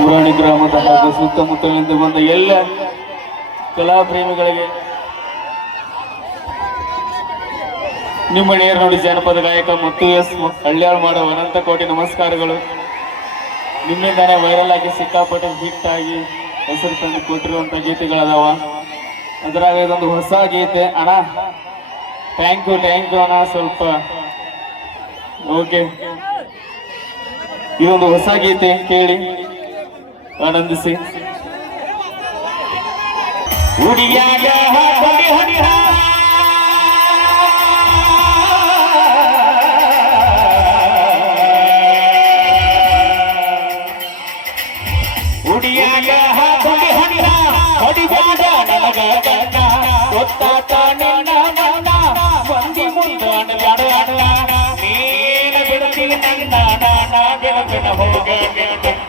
ಪುರಾಣಿ ಗ್ರಾಮದ ಹಾಗೂ ಬಂದ ಎಲ್ಲ ಕಲಾ ಪ್ರೇಮಿಗಳಿಗೆ ನಿಮ್ಮ ನೋಡಿ ಜನಪದ ಗಾಯಕ ಮತ್ತು ಎಸ್ ಹಳ್ಳಿಯ ಮಾಡುವ ಅನಂತ ಕೋಟಿ ನಮಸ್ಕಾರಗಳು ನಿಮ್ಮಿಂದಾನೆ ವೈರಲ್ ಆಗಿ ಸಿಕ್ಕಾಪಟ್ಟೆ ಹಿಟ್ ಆಗಿ ಹೆಸರು ತಂದು ಕೂತಿರುವಂತ ಗೀತೆಗಳದಾವ ಅದರಾಗ ಇದೊಂದು ಹೊಸ ಗೀತೆ ಅಣ್ಣ ಥ್ಯಾಂಕ್ ಯು ಯು ಅಣ ಸ್ವಲ್ಪ ಓಕೆ ಇದೊಂದು ಹೊಸ ಗೀತೆ ಕೇಳಿ आनंद से उड़िया गया हरि हरि उड़िया गया हरि हरि हरि जाना लगा जाना सोता ता नीना नाना वंदी मुंडन लड़ लड़ लड़ नीना बिरती नीना नाना बिरती न होगे